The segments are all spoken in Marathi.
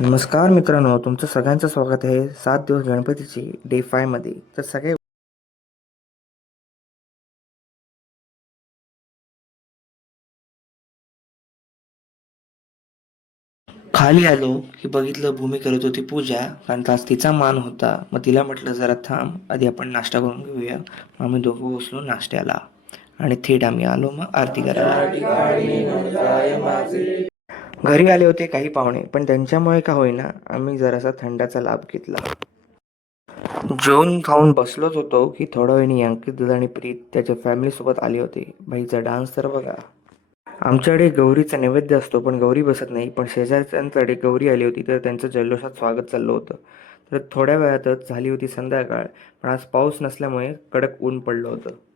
नमस्कार मित्रांनो, तुमचं सगळ्यांचं स्वागत आहे 7 दिवस गणपतीची डे 5 मध्ये. तर सगळे खाली आलो की बघितलं भूमी करत होती पूजा, कारण आज तिचा मान होता. मग तिला म्हटलं जरा थांब, आधी आपण नाश्ता करून घेऊया. मग आम्ही दोघं बसलो नाश्त्याला आणि थेट आम्ही आलो मग आरती करायला. घरी आले होते काही पाहुणे, पण त्यांच्यामुळे का होईना आम्ही जरासा थंडाचा लाभ घेतला. जेवून खाऊन बसलोच होतो की थोड्या वेळाने अंकित दादा आणि प्रीत त्याच्या फॅमिली सोबत आले होते. भाईचा डान्स तर बघा. आमच्याकडे गौरीचा नैवेद्य असतो, पण गौरी बसत नाही. पण शेजारच्यांकडे गौरी आली होती, तर त्यांचं जल्लोषात स्वागत चाललं होतं. तर थोड्या वेळातच झाली होती संध्याकाळ, पण आज पाऊस नसल्यामुळे कडक ऊन पडलं होतं.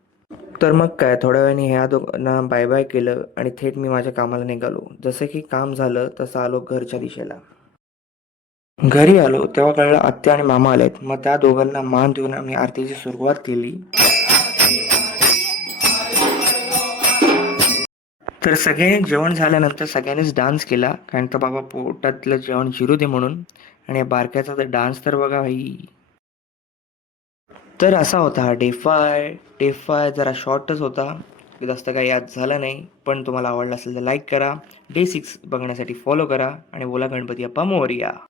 तर मग काय, थोड्या वेळाने ह्या दोघांना बाय बाय केलं आणि थेट मी माझ्या कामाला निघालो. जसं की काम झालं तसं आलो घरच्या दिशेला. घरी आलो तेव्हा कळलं आत्या आणि मामा आलेत. मग त्या दोघांना मान देऊन आम्ही आरतीची सुरुवात केली. तर सगळे जेवण झाल्यानंतर सगळ्यांनीच डान्स केला, कारण तर बाबा पोटातलं जेवण जिरू दे म्हणून. आणि या बारक्याचा तर डान्स तर बघा भाई. तर असा होता हा डे 5 जरा शॉर्टच होता, जास्त काही याद झालं नाही. पण तुम्हाला आवडला असेल तर लाईक करा. डे 6 बघण्यासाठी फॉलो करा आणि बोला गणपती अप्पा मोरया.